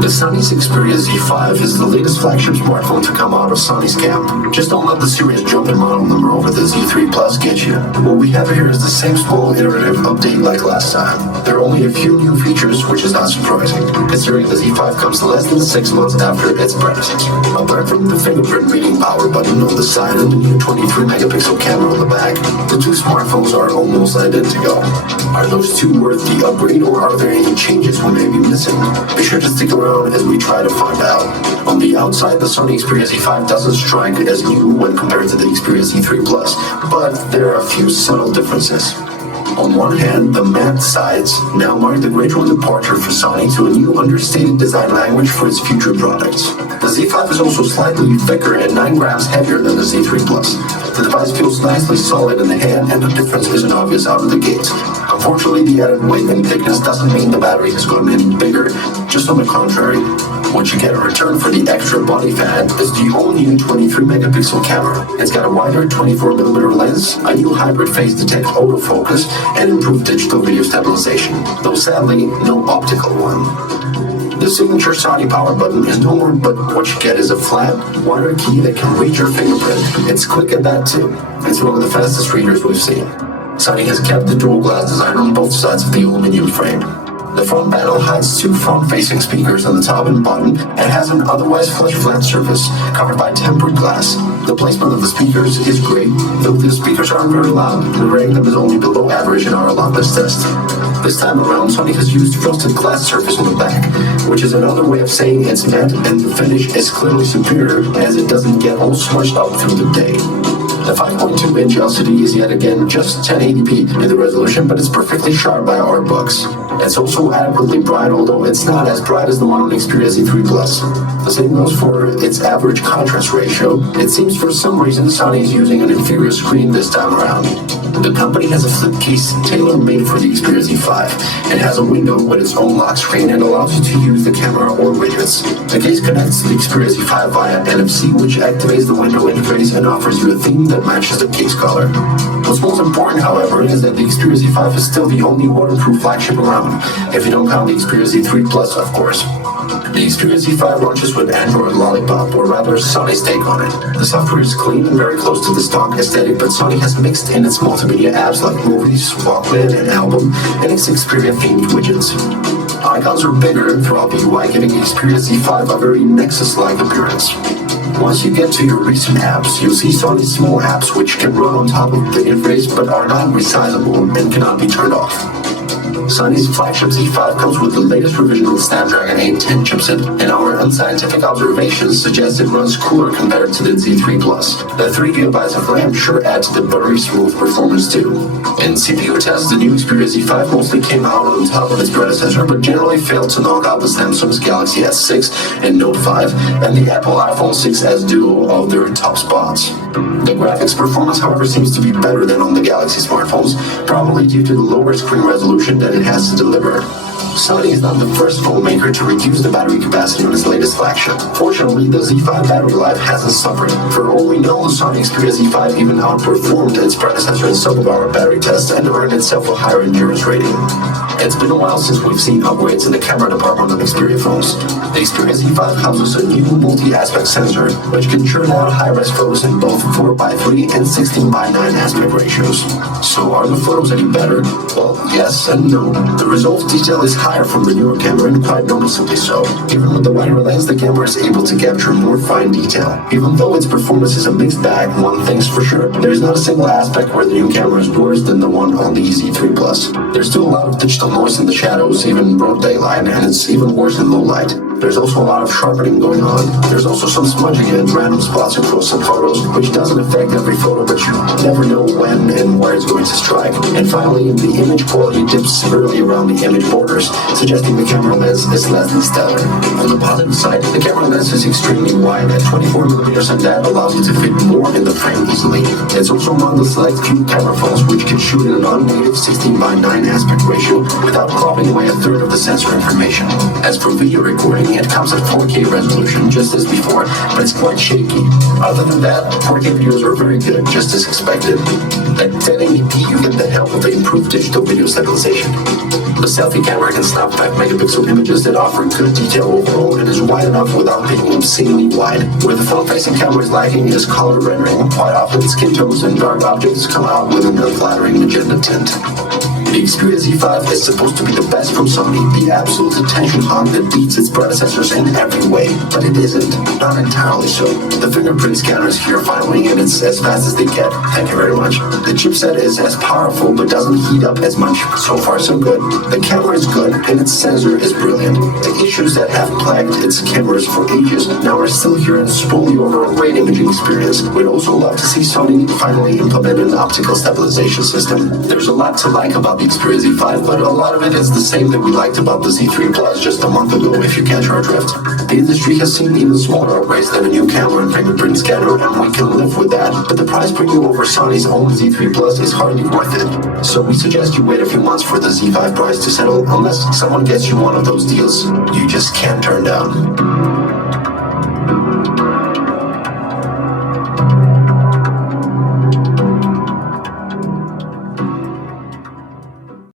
The Sony's Xperia Z5 is the latest flagship smartphone to come out of Sony's camp. Just don't let the serious jump in model number over the Z3 Plus get you. What we have here is the same small iterative update like last time. There are only a few new features, which is not surprising, considering the Z5 comes less than 6 months after its predecessor. Apart from the fingerprint reading power button on the side and the new 23-megapixel camera on the back, the two smartphones are almost identical. Are those two worth the upgrade, or are there any changes we may be missing? Be sure to stick around as we try to find out. On the outside, the Sony Xperia Z5 doesn't strike as new when compared to the Xperia Z3 Plus, but there are a few subtle differences. On one hand, the matte sides now mark the gradual departure for Sony to a new understated design language for its future products. The Z5 is also slightly thicker and 9 grams heavier than the Z3 Plus. The device feels nicely solid in the hand, and the difference isn't obvious out of the gate. Unfortunately, the added weight and thickness doesn't mean the battery has gotten any bigger, just on the contrary. What you get in return for the extra body fat is the all-new 23-megapixel camera. It's got a wider 24mm lens, a new hybrid phase detect autofocus, and improved digital video stabilization, though sadly, no optical one. The signature Sony power button is no more, but what you get is a flat, wider key that can read your fingerprint. It's quick at that too. It's one of the fastest readers we've seen. Sony has kept the dual glass design on both sides of the aluminum frame. The front panel hides two front-facing speakers on the top and bottom and has an otherwise flat surface covered by tempered glass. The placement of the speakers is great, though the speakers aren't very loud, and rating them is only below average in our loudness test. This time around, Sony has used frosted glass surface on the back, which is another way of saying it's matte, and the finish is clearly superior as it doesn't get all smudged up through the day. The 5.2-inch LCD is yet again just 1080p in the resolution, but it's perfectly sharp by our books. It's also adequately bright, although it's not as bright as the one on Xperia Z3 Plus. The same goes for its average contrast ratio. It seems for some reason Sony is using an inferior screen this time around. The company has a flip case tailor-made for the Xperia Z5. It has a window with its own lock screen and allows you to use the camera or widgets. The case connects to the Xperia Z5 via NFC, which activates the window interface and offers you a theme that matches the case color. What's most important, however, is that the Xperia Z5 is still the only waterproof flagship around, if you don't count the Xperia Z3 Plus, of course. The Xperia Z5 launches with Android Lollipop, or rather Sony's take on it. The software is clean and very close to the stock aesthetic, but Sony has mixed in its multimedia apps like Movies, Walkman, and Album, and its Xperia-themed widgets. Icons are bigger throughout the UI, giving the Xperia Z5 a very Nexus-like appearance. Once you get to your recent apps, you'll see Sony's small apps which can run on top of the interface but are not resizable and cannot be turned off. Sony's flagship Z5 comes with the latest revision of the Snapdragon 810 chipset, and our unscientific observations suggest it runs cooler compared to the Z3 Plus. The 3GB of RAM sure add to the buttery smooth performance too. In CPU tests, the new Xperia Z5 mostly came out on top of its predecessor, but generally failed to knock out the Samsung's Galaxy S6 and Note 5, and the Apple iPhone 6s Duo of their top spots. The graphics performance, however, seems to be better than on the Galaxy smartphones, probably due to the lower screen resolution that it has to deliver. Sony is not the first phone maker to reduce the battery capacity on its latest flagship. Fortunately, the Z5 battery life hasn't suffered. For all we know, the Sony Xperia Z5 even outperformed its predecessor in sub-hour battery tests and earned itself a higher endurance rating. It's been a while since we've seen upgrades in the camera department of Xperia phones. The Xperia Z5 comes with a new multi-aspect sensor, which can churn out high-res photos in both 4:3 and 16:9 aspect ratios. So are the photos any better? Well, yes and no. The resolve detail is higher from the newer camera, and quite noticeably so. Even with the wider lens, the camera is able to capture more fine detail. Even though its performance is a mixed bag, one thing's for sure, there's not a single aspect where the new camera is worse than the one on the Z3 Plus. There's still a lot of digital noise in the shadows, even in broad daylight, and it's even worse in low light. There's also a lot of sharpening going on. There's also some smudging in random spots across some photos, which doesn't affect every photo, but you never know when and where it's going to strike. And finally, the image quality dips severely around the image borders, suggesting the camera lens is less than stellar. On the positive side, the camera lens is extremely wide at 24mm, and that allows you to fit more in the frame easily. It's also among the select few camera phones which can shoot in a non-native 16:9 aspect ratio without cropping away a third of the sensor information. As for video recording, screening, it comes at 4K resolution, just as before, but it's quite shaky. Other than that, 4K videos are very good, just as expected. At 1080p, you get the help of improved digital video stabilization. The selfie camera can snap 5 megapixel images that offer good detail overall and is wide enough without being insanely wide. Where the front-facing camera is lacking is color rendering. Quite often, skin tones and dark objects come out with an unflattering magenta tint. The Xperia Z5 is supposed to be the best from Sony, the absolute attention hog that beats its predecessors in every way, but it isn't, not entirely so. The fingerprint scanner is here finally, and it's as fast as they get. Thank you very much. The chipset is as powerful, but doesn't heat up as much. So far, so good. The camera is good, and its sensor is brilliant. The issues that have plagued its cameras for ages now are still here and spoil the overall great imaging experience. We'd also love to see Sony finally implement an optical stabilization system. There's a lot to like about the Xperia Z5, but a lot of it is the same that we liked about the Z3 Plus just a month ago, if you catch our drift. The industry has seen even smaller upgrades than a new camera and fingerprint scanner, and we can live with that, but the price per you over Sony's own Z3 Plus is hardly worth it. So we suggest you wait a few months for the Z5 price to settle, unless someone gets you one of those deals you just can't turn down.